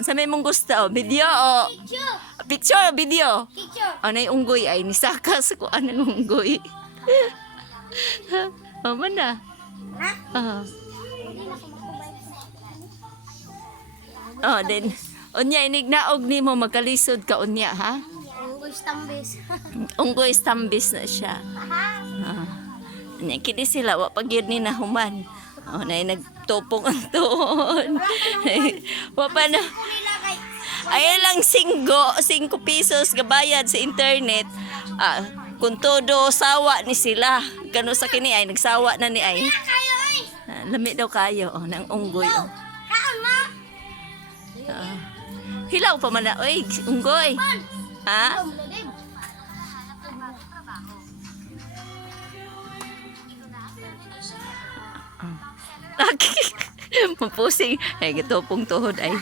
Sa may mong gusto, video o picture o video. Ano yung unggoy ay nisakas ko anong unggoy. Man na. Then unya inignaog nimo magkalisod ka unya ha. Unggoy stambis. Unggoy stambis na siya. Nya kini sila wa pagyud ni nahuman. Na nagtupong ang tuon. Wa pa na. Ay lang 5 pesos gabayad sa internet. Kung todo sawa ni sila. Kano sa kini ay nagsawa na ni ay. Lami daw kayo ng unggoy. Hilaw pa man na. Oy, unggoy. Ha? Mapusing. Ay, gitopong tuhod ay.